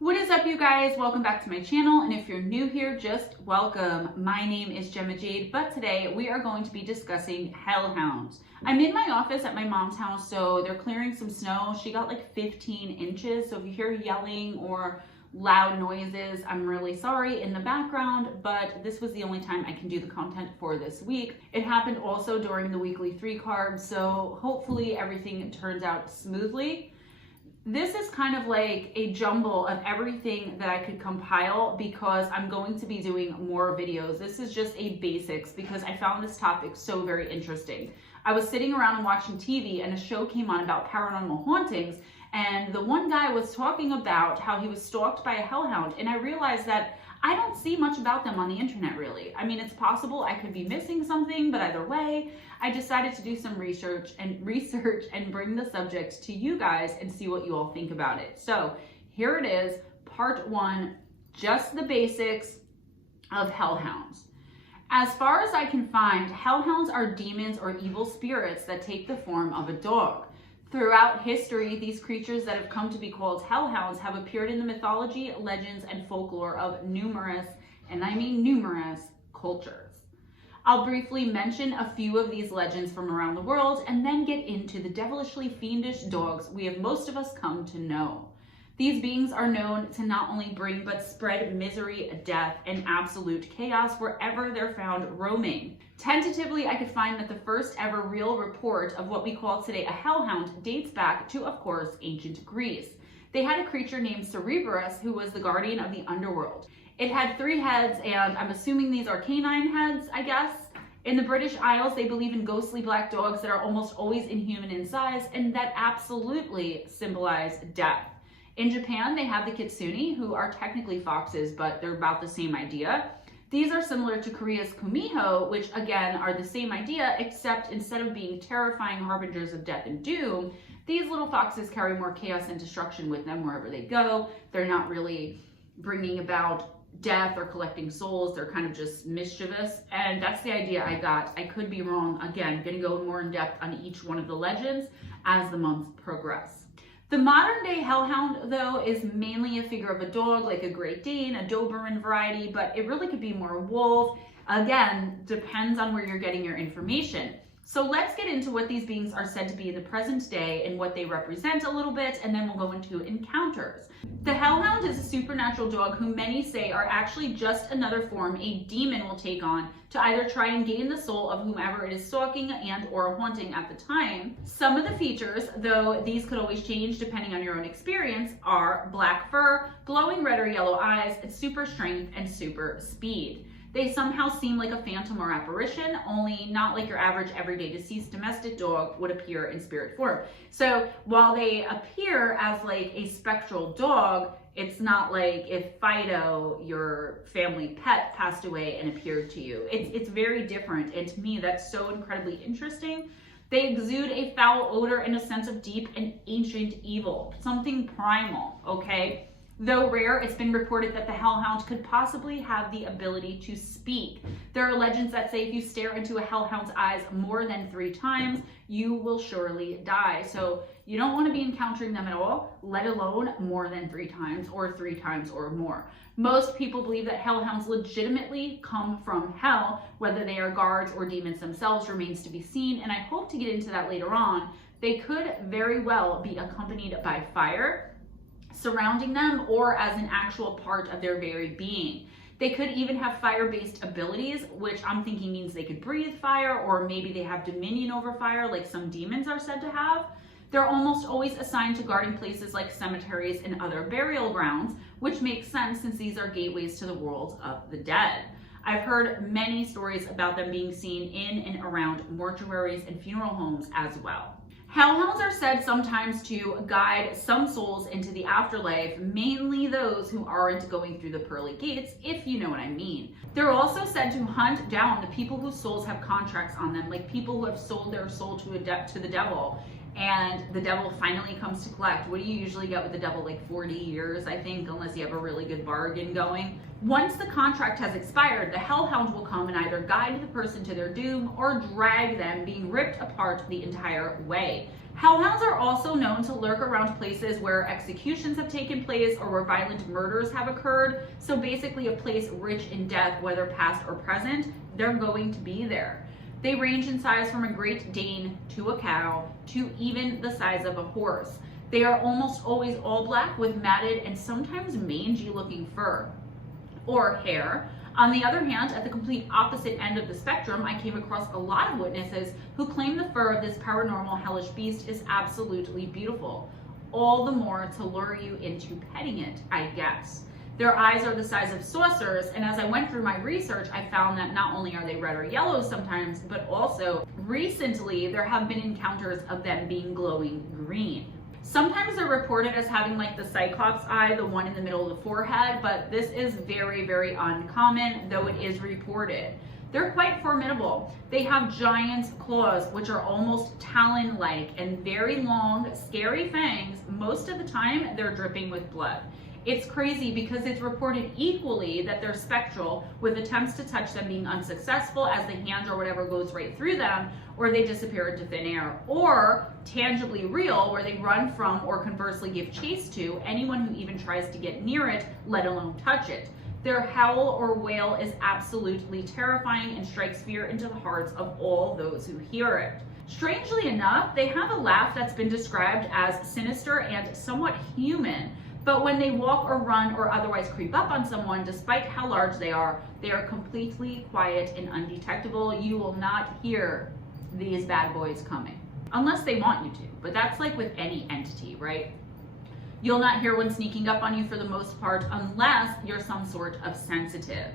What is up, you guys? Welcome back to my channel, and if you're new here, just welcome. My name is Gemma Jade, but today we are going to be discussing Hellhounds. I'm in my office at my mom's house, so they're clearing some snow. She got like 15 inches, so if you hear yelling or loud noises, I'm really sorry in the background, but this was the only time I can do the content for this week. It happened also during the weekly 3 card, so hopefully everything turns out smoothly. This is kind of like a jumble of everything that I could compile because I'm going to be doing more videos. This is just a basics because I found this topic so very interesting. I was sitting around and watching TV and a show came on about paranormal hauntings, and the one guy was talking about how he was stalked by a hellhound, and I realized that I don't see much about them on the internet really. I mean, it's possible I could be missing something, but either way, I decided to do some research and bring the subject to you guys and see what you all think about it. So here it is, part 1, just the basics of hellhounds. As far as I can find, hellhounds are demons or evil spirits that take the form of a dog. Throughout history, these creatures that have come to be called hellhounds have appeared in the mythology, legends, and folklore of numerous, and I mean numerous, cultures. I'll briefly mention a few of these legends from around the world and then get into the devilishly fiendish dogs we have most of us come to know. These beings are known to not only bring but spread misery, death, and absolute chaos wherever they're found roaming. Tentatively, I could find that the first ever real report of what we call today a hellhound dates back to, of course, ancient Greece. They had a creature named Cerberus who was the guardian of the underworld. It had 3 heads, and I'm assuming these are canine heads, I guess. In the British Isles, they believe in ghostly black dogs that are almost always inhuman in size and that absolutely symbolize death. In Japan, they have the kitsune, who are technically foxes, but they're about the same idea. These are similar to Korea's kumiho, which again are the same idea, except instead of being terrifying harbingers of death and doom, these little foxes carry more chaos and destruction with them wherever they go. They're not really bringing about death or collecting souls. They're kind of just mischievous, and that's the idea I got. I could be wrong. Again, gonna go more in depth on each one of the legends as the months progress. The modern day hellhound, though, is mainly a figure of a dog, like a Great Dane, a Doberman variety, but it really could be more a wolf. Again, depends on where you're getting your information. So let's get into what these beings are said to be in the present day and what they represent a little bit, and then we'll go into encounters. The hellhound is a supernatural dog who many say are actually just another form a demon will take on to either try and gain the soul of whomever it is stalking and or haunting at the time. Some of the features, though these could always change depending on your own experience, are black fur, glowing red or yellow eyes, super strength, and super speed. They somehow seem like a phantom or apparition, only not like your average everyday deceased domestic dog would appear in spirit form. So while they appear as like a spectral dog, it's not like if Fido, your family pet, passed away and appeared to you. It's very different, and to me that's so incredibly interesting. They exude a foul odor and a sense of deep and ancient evil, something primal, okay? Though rare, it's been reported that the hellhound could possibly have the ability to speak. There are legends that say if you stare into a hellhound's eyes more than 3 times, you will surely die. So you don't want to be encountering them at all, let alone more than 3 times or 3 times or more. Most people believe that hellhounds legitimately come from hell. Whether they are guards or demons themselves remains to be seen, and I hope to get into that later on. They could very well be accompanied by fire surrounding them or as an actual part of their very being. They could even have fire-based abilities, which I'm thinking means they could breathe fire, or maybe they have dominion over fire like some demons are said to have. They're almost always assigned to guarding places like cemeteries and other burial grounds, which makes sense since these are gateways to the world of the dead. I've heard many stories about them being seen in and around mortuaries and funeral homes as well. Hellhounds are said sometimes to guide some souls into the afterlife, mainly those who aren't going through the pearly gates, if you know what I mean. They're also said to hunt down the people whose souls have contracts on them, like people who have sold their soul to the devil, and the devil finally comes to collect. What do you usually get with the devil? Like 40 years, I think, unless you have a really good bargain going. Once the contract has expired, the hellhound will come and either guide the person to their doom or drag them, being ripped apart the entire way. Hellhounds are also known to lurk around places where executions have taken place or where violent murders have occurred. So basically a place rich in death, whether past or present, they're going to be there. They range in size from a Great Dane to a cow to even the size of a horse. They are almost always all black with matted and sometimes mangy looking fur or hair. On the other hand, at the complete opposite end of the spectrum, I came across a lot of witnesses who claim the fur of this paranormal hellish beast is absolutely beautiful. All the more to lure you into petting it, I guess. Their eyes are the size of saucers, and as I went through my research, I found that not only are they red or yellow sometimes, but also recently there have been encounters of them being glowing green. Sometimes they're reported as having like the Cyclops eye, the one in the middle of the forehead, but this is very, very uncommon, though it is reported. They're quite formidable. They have giant claws, which are almost talon-like, and very long, scary fangs. Most of the time, they're dripping with blood. It's crazy because it's reported equally that they're spectral, with attempts to touch them being unsuccessful as the hand or whatever goes right through them, or they disappear into thin air, or tangibly real, where they run from or conversely give chase to anyone who even tries to get near it, let alone touch it. Their howl or wail is absolutely terrifying and strikes fear into the hearts of all those who hear it. Strangely enough, they have a laugh that's been described as sinister and somewhat human. But when they walk or run or otherwise creep up on someone, despite how large they are completely quiet and undetectable. You will not hear these bad boys coming, unless they want you to. But that's like with any entity, right? You'll not hear one sneaking up on you for the most part, unless you're some sort of sensitive.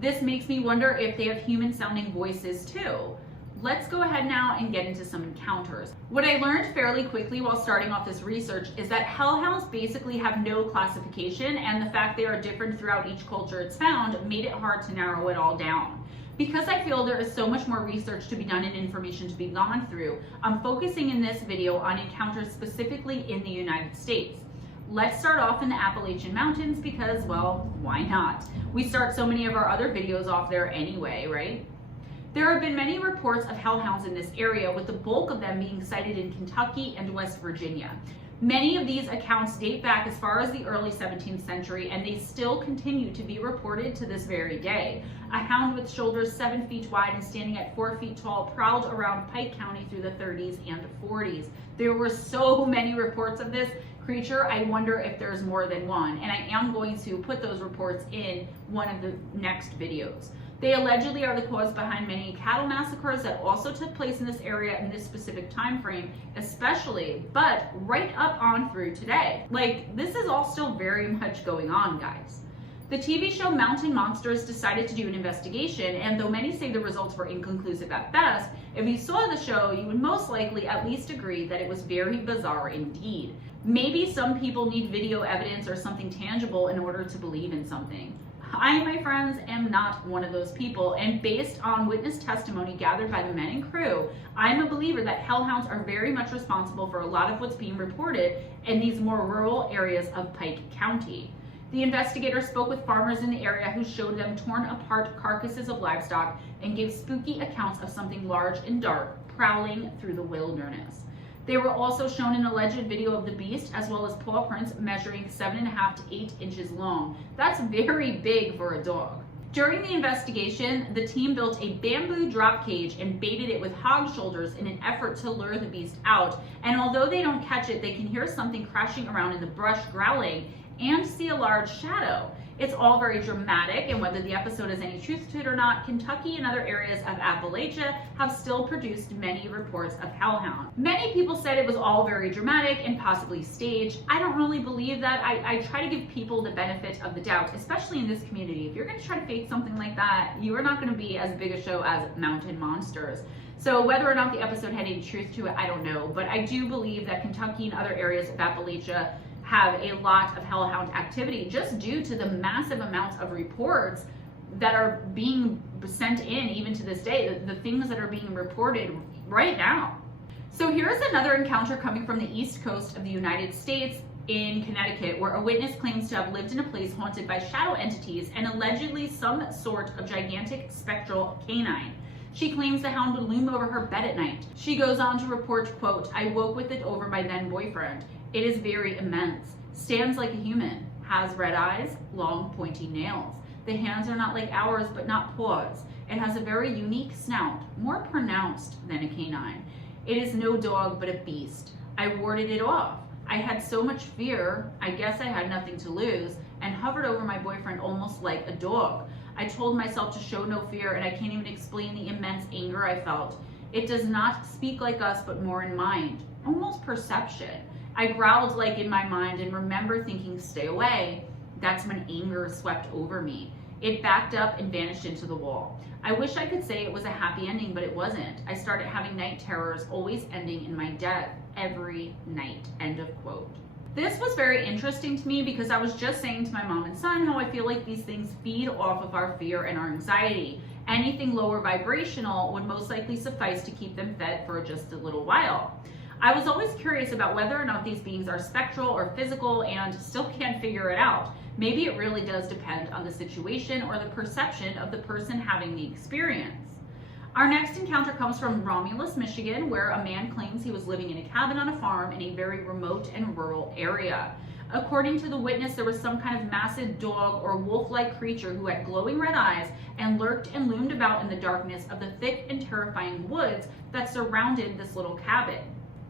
This makes me wonder if they have human sounding voices too. Let's go ahead now and get into some encounters. What I learned fairly quickly while starting off this research is that hellhounds basically have no classification, and the fact they are different throughout each culture it's found made it hard to narrow it all down. Because I feel there is so much more research to be done and information to be gone through, I'm focusing in this video on encounters specifically in the United States. Let's start off in the Appalachian Mountains because, well, why not? We start so many of our other videos off there anyway, right? There have been many reports of hellhounds in this area, with the bulk of them being cited in Kentucky and West Virginia. Many of these accounts date back as far as the early 17th century, and they still continue to be reported to this very day. A hound with shoulders 7 feet wide and standing at 4 feet tall prowled around Pike County through the 30s and 40s. There were so many reports of this creature, I wonder if there's more than one, and I am going to put those reports in one of the next videos. They allegedly are the cause behind many cattle massacres that also took place in this area in this specific time frame, especially, but right up on through today. Like, this is all still very much going on, guys. The TV show Mountain Monsters decided to do an investigation, and though many say the results were inconclusive at best, if you saw the show, you would most likely at least agree that it was very bizarre indeed. Maybe some people need video evidence or something tangible in order to believe in something. I, my friends, am not one of those people, and based on witness testimony gathered by the men and crew, I'm a believer that hellhounds are very much responsible for a lot of what's being reported in these more rural areas of Pike County. The investigators spoke with farmers in the area who showed them torn apart carcasses of livestock and gave spooky accounts of something large and dark prowling through the wilderness. They were also shown an alleged video of the beast, as well as paw prints measuring 7.5 to 8 inches long. That's very big for a dog. During the investigation, the team built a bamboo drop cage and baited it with hog shoulders in an effort to lure the beast out. And although they don't catch it, they can hear something crashing around in the brush growling and see a large shadow. It's all very dramatic, and whether the episode has any truth to it or not, Kentucky and other areas of Appalachia have still produced many reports of hellhound. Many people said it was all very dramatic and possibly staged. I don't really believe that. I try to give people the benefit of the doubt, especially in this community. If you're going to try to fake something like that, you are not going to be as big a show as Mountain Monsters. So whether or not the episode had any truth to it, I don't know. But I do believe that Kentucky and other areas of Appalachia have a lot of hellhound activity just due to the massive amounts of reports that are being sent in even to this day, the things that are being reported right now. So here's another encounter coming from the East Coast of the United States in Connecticut, where a witness claims to have lived in a place haunted by shadow entities and allegedly some sort of gigantic spectral canine. She claims the hound would loom over her bed at night. She goes on to report, quote, "I woke with it over my then boyfriend. It is very immense. Stands like a human. Has red eyes, long pointy nails. The hands are not like ours, but not paws. It has a very unique snout, more pronounced than a canine. It is no dog, but a beast. I warded it off. I had so much fear, I guess I had nothing to lose, and hovered over my boyfriend almost like a dog. I told myself to show no fear, and I can't even explain the immense anger I felt. It does not speak like us, but more in mind, almost perception. I growled like in my mind and remember thinking, stay away. That's when anger swept over me. It backed up and vanished into the wall. I wish I could say it was a happy ending, but it wasn't. I started having night terrors, always ending in my death every night." End of quote. This was very interesting to me because I was just saying to my mom and son how I feel like these things feed off of our fear and our anxiety. Anything lower vibrational would most likely suffice to keep them fed for just a little while. I was always curious about whether or not these beings are spectral or physical and still can't figure it out. Maybe it really does depend on the situation or the perception of the person having the experience. Our next encounter comes from Romulus, Michigan, where a man claims he was living in a cabin on a farm in a very remote and rural area. According to the witness, there was some kind of massive dog or wolf-like creature who had glowing red eyes and lurked and loomed about in the darkness of the thick and terrifying woods that surrounded this little cabin.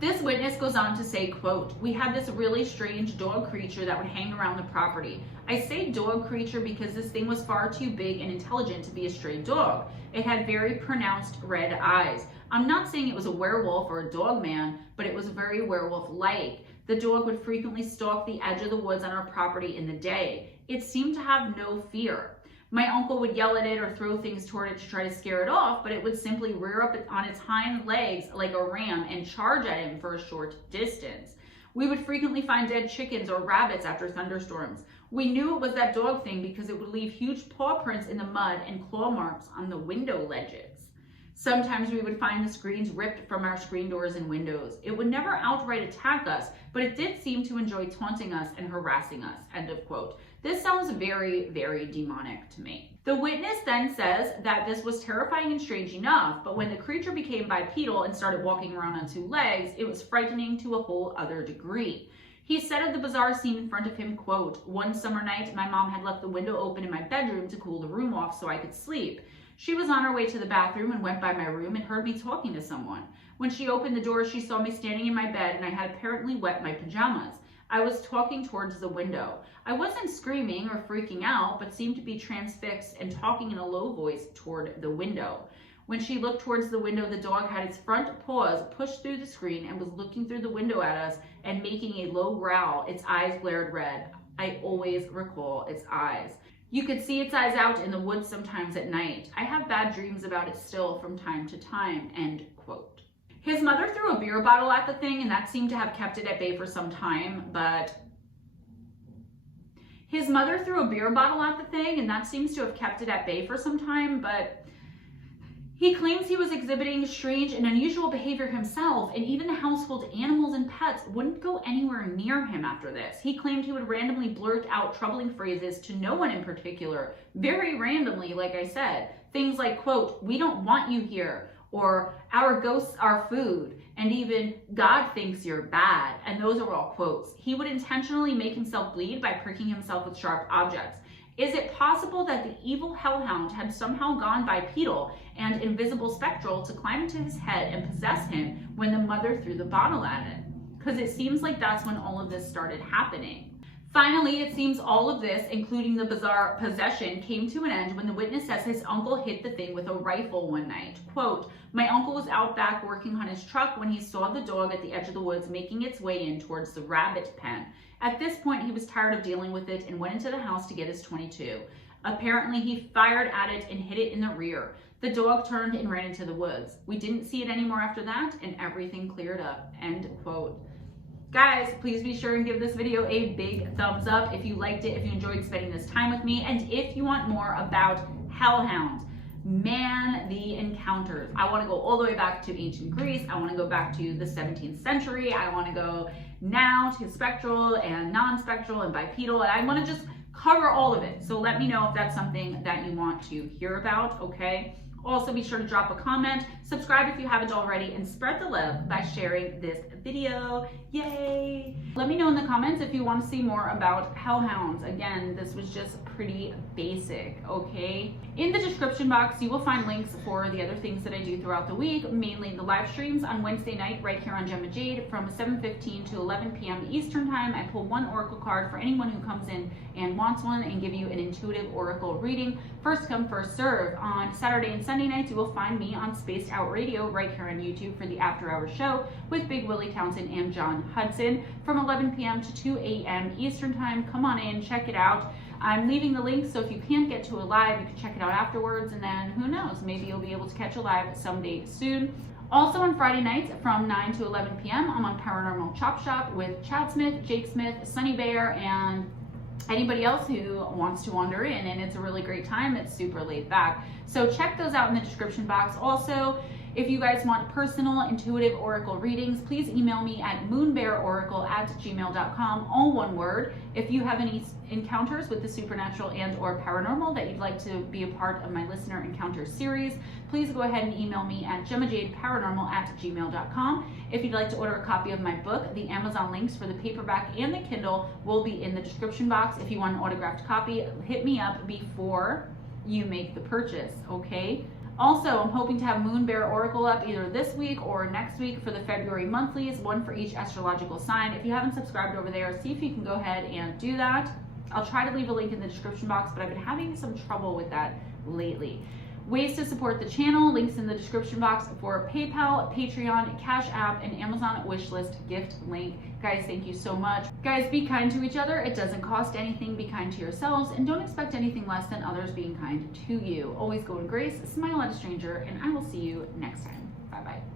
This witness goes on to say, quote, "We had this really strange dog creature that would hang around the property. I say dog creature because this thing was far too big and intelligent to be a stray dog. It had very pronounced red eyes. I'm not saying it was a werewolf or a dog man, but it was very werewolf-like. The dog would frequently stalk the edge of the woods on our property in the day. It seemed to have no fear. My uncle would yell at it or throw things toward it to try to scare it off, but it would simply rear up on its hind legs like a ram and charge at him for a short distance. We would frequently find dead chickens or rabbits after thunderstorms. We knew it was that dog thing because it would leave huge paw prints in the mud and claw marks on the window ledges. Sometimes we would find the screens ripped from our screen doors and windows. It would never outright attack us, but it did seem to enjoy taunting us and harassing us." End of quote. This sounds very, very demonic to me. The witness then says that this was terrifying and strange enough, but when the creature became bipedal and started walking around on two legs, it was frightening to a whole other degree. He said of the bizarre scene in front of him, quote, "One summer night, my mom had left the window open in my bedroom to cool the room off so I could sleep. She was on her way to the bathroom and went by my room and heard me talking to someone. When she opened the door, she saw me standing in my bed and I had apparently wet my pajamas. I was talking towards the window. I wasn't screaming or freaking out, but seemed to be transfixed and talking in a low voice toward the window. When she looked towards the window, the dog had its front paws pushed through the screen and was looking through the window at us and making a low growl. Its eyes glared red. I always recall its eyes. You could see its eyes out in the woods sometimes at night. I have bad dreams about it still from time to time." End quote. His mother threw a beer bottle at the thing and that seemed to have kept it at bay for some time, but he claims he was exhibiting strange and unusual behavior himself, and even the household animals and pets wouldn't go anywhere near him after this. He claimed he would randomly blurt out troubling phrases to no one in particular, very randomly, like I said. Things like, quote, "We don't want you here," or "Our ghosts are food," and even "God thinks you're bad," and those are all quotes. He would intentionally make himself bleed by pricking himself with sharp objects. Is it possible that the evil hellhound had somehow gone bipedal and invisible spectral to climb into his head and possess him when the mother threw the bottle at it? Because it seems like that's when all of this started happening. Finally, it seems all of this, including the bizarre possession, came to an end when the witness says his uncle hit the thing with a rifle one night. Quote, "My uncle was out back working on his truck when he saw the dog at the edge of the woods making its way in towards the rabbit pen. At this point, he was tired of dealing with it and went into the house to get his .22. Apparently, he fired at it and hit it in the rear. The dog turned and ran into the woods. We didn't see it anymore after that, and everything cleared up." End quote. Guys, please be sure and give this video a big thumbs up if you liked it, if you enjoyed spending this time with me, and if you want more about Hellhound. Man, the encounters. I want to go all the way back to ancient Greece. I want to go back to the 17th century. I want to go now to spectral and non-spectral and bipedal, and I want to just cover all of it. So let me know if that's something that you want to hear about, okay? Also, be sure to drop a comment, subscribe if you haven't already, and spread the love by sharing this video. Yay! Let me know in the comments if you want to see more about Hellhounds. Again, this was just pretty basic, okay? In the description box, you will find links for the other things that I do throughout the week, mainly the live streams on Wednesday night right here on Gemma Jade from 7:15 to 11 p.m. Eastern time. I pull one oracle card for anyone who comes in and wants one and give you an intuitive oracle reading. First come, first serve. On Saturday and Sunday nights, you will find me on Spaced Out Radio right here on YouTube for the After Hours show with Big Willie Townsend and John Hudson from 11 p.m. to 2 a.m. Eastern time. Come on in, check it out. I'm leaving the link, so if you can't get to a live, you can check it out afterwards, and then who knows, maybe you'll be able to catch a live someday soon. Also on Friday nights from 9 to 11 p.m., I'm on Paranormal Chop Shop with Chad Smith, Jake Smith, Sunny Bear, and anybody else who wants to wander in, and it's a really great time. It's super laid back. So check those out in the description box. Also, if you guys want personal intuitive oracle readings, please email me at moonbearoracle@gmail.com, all one word. If you have any encounters with the supernatural and or paranormal that you'd like to be a part of my listener encounter series, please go ahead and email me at GemmaJadeParanormal@gmail.com. If you'd like to order a copy of my book, the Amazon links for the paperback and the Kindle will be in the description box. If you want an autographed copy, hit me up before you make the purchase, okay? Also, I'm hoping to have MoonBearOracle up either this week or next week for the February monthlies, one for each astrological sign. If you haven't subscribed over there, see if you can go ahead and do that. I'll try to leave a link in the description box, but I've been having some trouble with that lately. Ways to support the channel, links in the description box for PayPal, Patreon, CashApp, and Amazon wishlist gift link. Guys, thank you so much. Guys, be kind to each other. It doesn't cost anything. Be kind to yourselves, and don't expect anything less than others being kind to you. Always go in grace, smile at a stranger, and I will see you next time. Bye-bye.